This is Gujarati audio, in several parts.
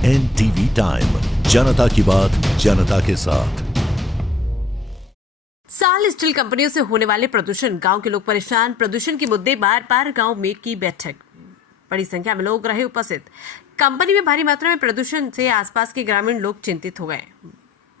NTV टाइम, जनता की बात जनता के साथ। साल स्टील कंपनियों से होने वाले प्रदूषण, गांव के लोग परेशान, प्रदूषण के मुद्दे, बार बार गांव में की बैठक, बड़ी संख्या में लोग रहे उपस्थित। कंपनी में भारी मात्रा में प्रदूषण से आसपास के ग्रामीण लोग चिंतित हो गए।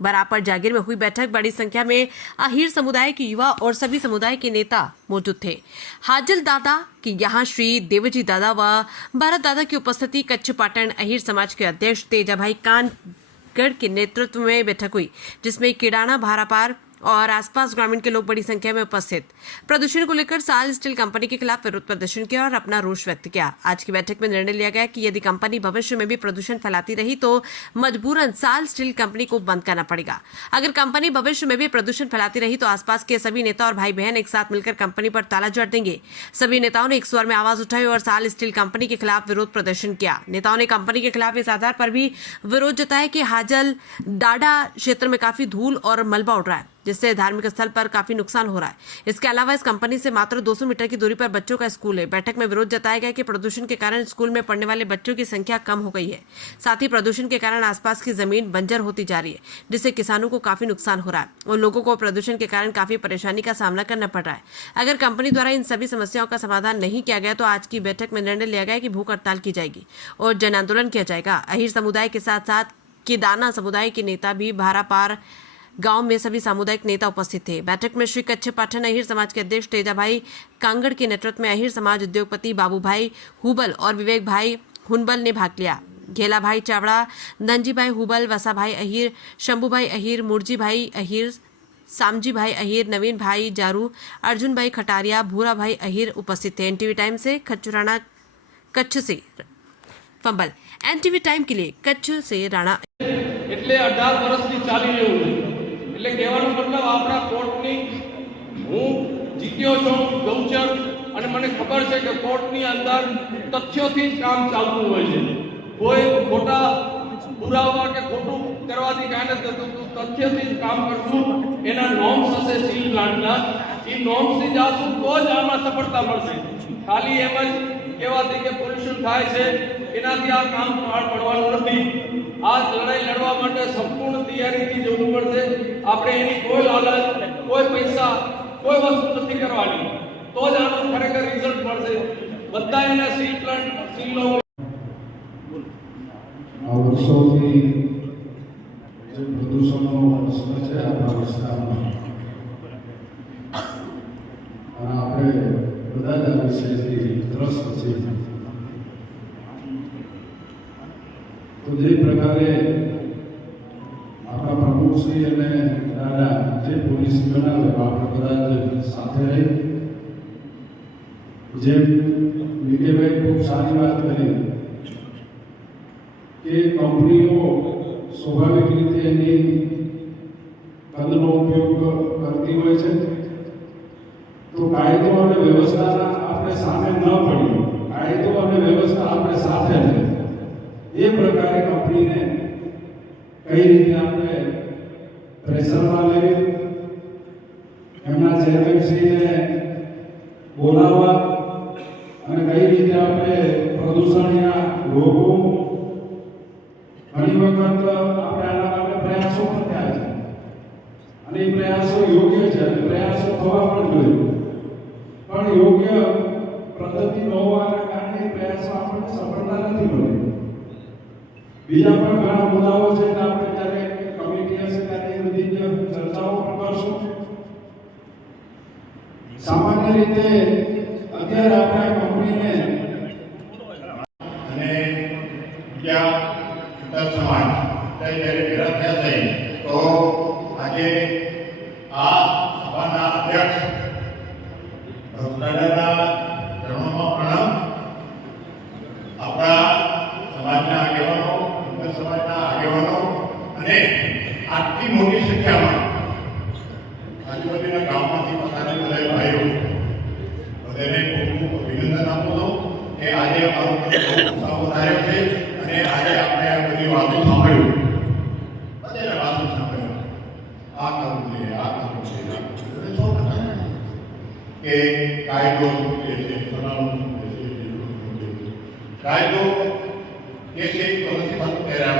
बराबर जागीर में हुई बैठक, बड़ी संख्या में अहीर समुदाय के युवा और सभी समुदाय के नेता मौजूद थे। हाजल दादा की यहाँ श्री देवजी दादा व भारत दादा की उपस्थिति, कच्छ पाटन अहीर समाज के अध्यक्ष तेजाभाई कानगढ़ के नेतृत्व में बैठक हुई, जिसमें किडाना, भारापार और आसपास ग्रामीण के लोग बड़ी संख्या में उपस्थित। प्रदूषण को लेकर साल स्टील कंपनी के खिलाफ विरोध प्रदर्शन किया और अपना रोष व्यक्त किया। आज की बैठक में निर्णय लिया गया कि यदि कंपनी भविष्य में भी प्रदूषण फैलाती रही तो मजबूरन साल स्टील कंपनी को बंद करना पड़ेगा। अगर कंपनी भविष्य में भी प्रदूषण फैलाती रही तो आसपास के सभी नेता और भाई बहन एक साथ मिलकर कंपनी पर ताला जड़ देंगे। सभी नेताओं ने एक स्वर में आवाज उठाई और साल स्टील कंपनी के खिलाफ विरोध प्रदर्शन किया। नेताओं ने कंपनी के खिलाफ इस आधार पर भी विरोध जताया कि हाजल डाडा क्षेत्र में काफी धूल और मलबा उड़ रहा है, जिससे धार्मिक स्थल पर काफी नुकसान हो रहा है। इसके अलावा इस कंपनी से मात्र 200 मीटर की दूरी पर बच्चों का स्कूल है। बैठक में विरोध जताया गया कि प्रदूषण के कारण स्कूल में पढ़ने वाले बच्चों की संख्या कम हो गई है। साथ ही प्रदूषण के कारण आसपास की जमीन बंजर होती जा रही है, जिससे किसानों को काफी नुकसान हो रहा है और लोगों को प्रदूषण के कारण काफी परेशानी का सामना करना पड़ रहा है। अगर कंपनी द्वारा इन सभी समस्याओं का समाधान नहीं किया गया तो आज की बैठक में निर्णय लिया गया कि भूख हड़ताल की जाएगी और जन आंदोलन किया जाएगा। अहीर समुदाय के साथ साथ किडाना समुदाय के नेता भी भारापार गांव में सभी सामुदायिक नेता उपस्थित थे। बैठक में श्री कच्छ पाटन अहीर समाज के अध्यक्ष तेजाभाई कांगड़ के नेतृत्व में अहीर समाज उद्योगपति बाबू भाई हुबल और विवेक भाई हुनबल ने भाग लिया। घेला भाई चावड़ा, धनजी भाई हुबल, वसा भाई अहीर, शंभू भाई अहीर, मुरजी भाई अहीर, सामजी भाई अहीर, नवीन भाई जारू, अर्जुन भाई खटारिया, भूरा भाई अहीर उपस्थित थे। एनटीवी टाइम से खच्चुराणा, कच्छ से फंबल। एनटीवी टाइम के लिए कच्छ से राणा। એટલે 18 વર્ષથી ચાલી રહ્યું છે। એટલે કહેવાનો મતલબ આપણા કોર્ટની, હું જીત્યો છું ગૌચર, અને મને ખબર છે કે કોર્ટની અંદર તથ્યોથી જ કામ ચાલતું હોય છે। કોઈ ખોટા પુરાવા કે ખોટું કરવાથી કાંઈ નથી થતું, તથ્યથી જ કામ કરશું। એના નોર્મ્સ હશે સ્ટીલ પ્લાન્ટના, એ નોર્મ્સથી જાશું તો જ આમાં સફળતા મળશે। ખાલી એમ જ કહેવાથી કે પોલ્યુશન થાય છે એનાથી આ કામ પાર પડવાનું નથી। આ લડાઈ લડવા માટે સંપૂર્ણ તૈયારીથી જવું પડશે। આપણે એની કોઈ લાલચ, કોઈ પૈસા, કોઈ વસ્તુ નથી કરવાની, તો જ આનું ખરેખર રિઝલ્ટ મળશે। બધા એના સ્ટીલ પ્લાન્ટ, સ્ટીલનો આ વર્ષોથી જે પ્રદૂષણનો પ્રશ્ન છે આપણા વિસ્તારમાં, અને આપણે બધા જ આ વિષયથી ત્રસ્ત છીએ। તો જે પ્રકારે આપણા પ્રમુખશ્રી અને દાદા જે પોલિસી બનાવે, આપણે બધા જ સાથે રહી, જેમ વિજયભાઈ ખૂબ સારી વાત કરી કે કંપનીઓ સ્વાભાવિક રીતે એની કદનો ઉપયોગ કરતી હોય છે, તો કાયદો અને વ્યવસ્થાના આપણે સામે ન પડીએ, કાયદો અને વ્યવસ્થા આપણે સાથે છે। એ પ્રકારે કંપનીને કઈ રીતે આપણે પ્રેશરમાં લેવી, એમના ચેરમેનશ્રીને બોલાવવા અને કઈ રીતે આપણે પ્રદૂષણના રોગો, ઘણી વખત આપણે આના માટે પ્રયાસો પણ થયા છે અને એ પ્રયાસો યોગ્ય છે અને પ્રયાસો થવા પણ જોઈએ, પણ યોગ્ય પદ્ધતિ ન હોવાના કારણે એ પ્રયાસો આપણને સફળતા નથી મળી। બીજા પણ ઘણા મુદ્દાઓ છે કે આપણે જ્યારે કમિટી હશે ત્યારે એ બધી ચર્ચાઓ પણ કરશું। સામાન્ય રીતે અત્યારે આપણે કંપનીને અને બીજા ઉત્તર સમાજ જ્યારે ભેગા થયા છે, તો આજે આ સભાના અધ્યક્ષ દાદાના ચરણોમાં પ્રણામ। આપણા સમાજના આગેવાનો, ઉત્તર સમાજના આગેવાનો અને આટલી મોટી સંખ્યામાં આજુબાજુના ગામમાંથી પસાર બધા ભાઈઓ, બધાને ખૂબ ખૂબ અભિનંદન આપું છું કે આજે અમારો ઉત્સાહ વધાર્યો છે અને આજે આપણે આ બધી વાતો સાંભળ્યું, બધાને વાતો સાંભળ્યું, આ કરવું જોઈએ, આ કરવું જોઈએ, કે કાયદો શું કહે છે, ફલાણું શું કહે છે, કાયદો કે છે તો નથી થતું ત્યારે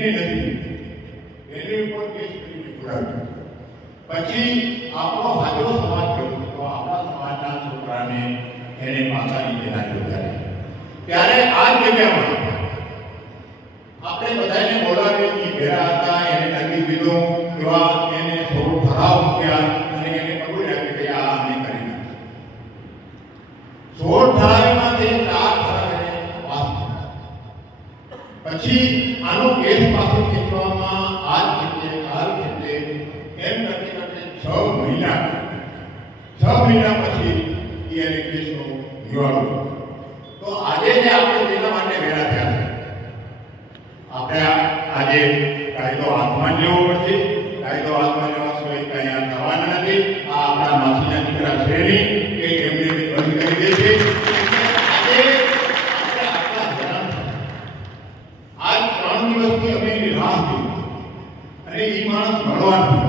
બેનને નથી બેનની ઉપર કેસ કરીને પુરાવ્યો. પછી આપણો હાજો સમાજ ગયો તો આપણા સમાજના છોકરાને એને પાછા નીચે નાખ્યો. ત્યારે આ જગ્યામાં આપણે બધાને બોલાવી ભેરા હતા, એને નક્કી કીધું એવા એને થોડું ઠરાવ મૂક્યા અને એને કબૂલ્યા કે આ અમે કરી નાખ્યું. 16 ઠરાવમાંથી 4 ઠરાવ એને પાસ કર્યા. પછી આનો કેસ પાછો ખેંચવામાં હાલ ખેંચે એમ કરતી કરતી 6 મહિના પછી એને કેસનો નિવાડો. તો આજે જે આપણે તેના માટે ભેગા થયા છે, આપણે આજે કાયદો હાથમાં લેવો પડશે. કાયદો હાથમાં લેવા સિવાય કંઈ આ થવાના નથી. આ આપણા માસીના દીકરા છે નહીં કે એમને બંધ કરી દે છે. આજે આપણે આટલા હેરાન આજ 3 દિવસથી અમે રાહ જોઈ અને એ માણસ મળવાનું